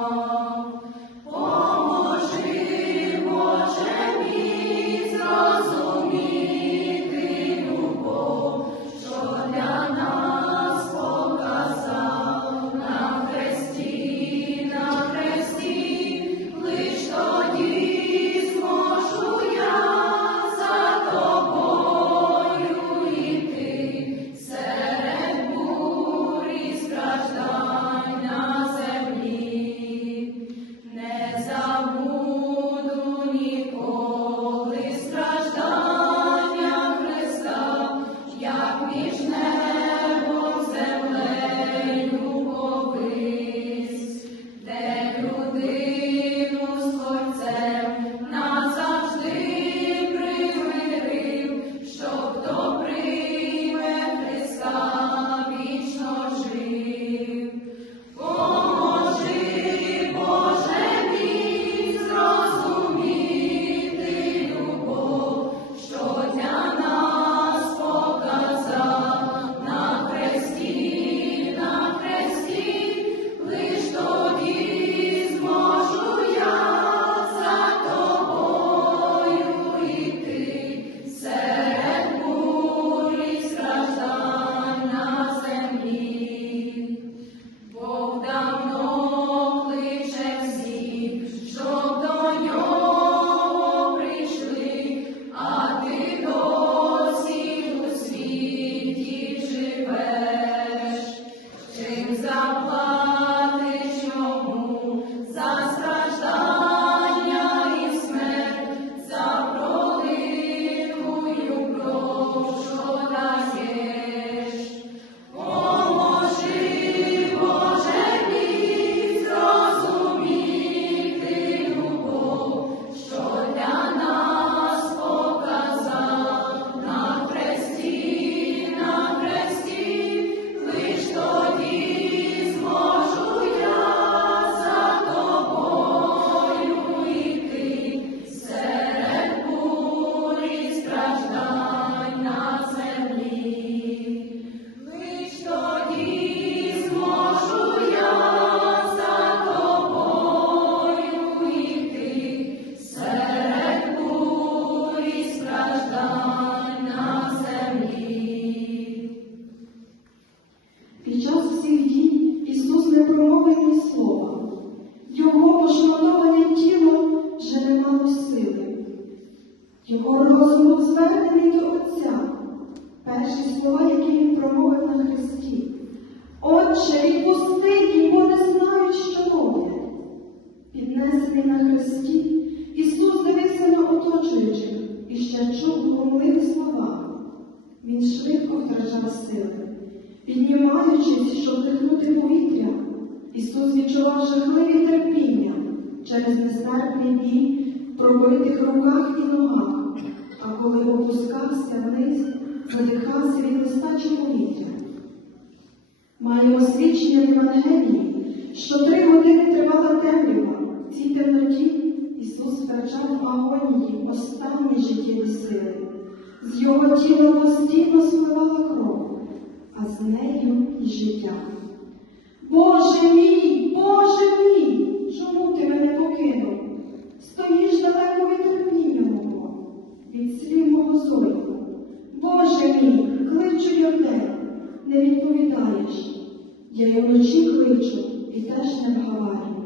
Amen. Під час усіх дій Ісус не промовив ні слова. Його пошматоване тіло вже не мало сили. Його розум був звернений до Отця. Перші слова, які він промовив на Христі. Отче, відпусти його не знають, що роблять. Піднесений на Христі, Ісус дивився на оточуючих і ще чув громливі слова. Він швидко втрачав сили. Піднімаючись, щоб дихнути повітря, Ісус відчував жахливі терпіння через нестерпний бій в пробитих руках і ногах, а коли опускався вниз, задихався від нестачі повітря. Маємо свідчення в Євангелії, що три години тривала темрява. В цій темноті Ісус втрачав агонії останні життєві сили. З його тіла постійно спливала кров а з нею і життя. Боже мій, Боже мій, чому ти мене покинув? Стоїш далеко від терпіння мого, від слів мого зору. Боже мій, кличу я тебе, не відповідаєш. Я й вночі кличу і теж не вгаваю.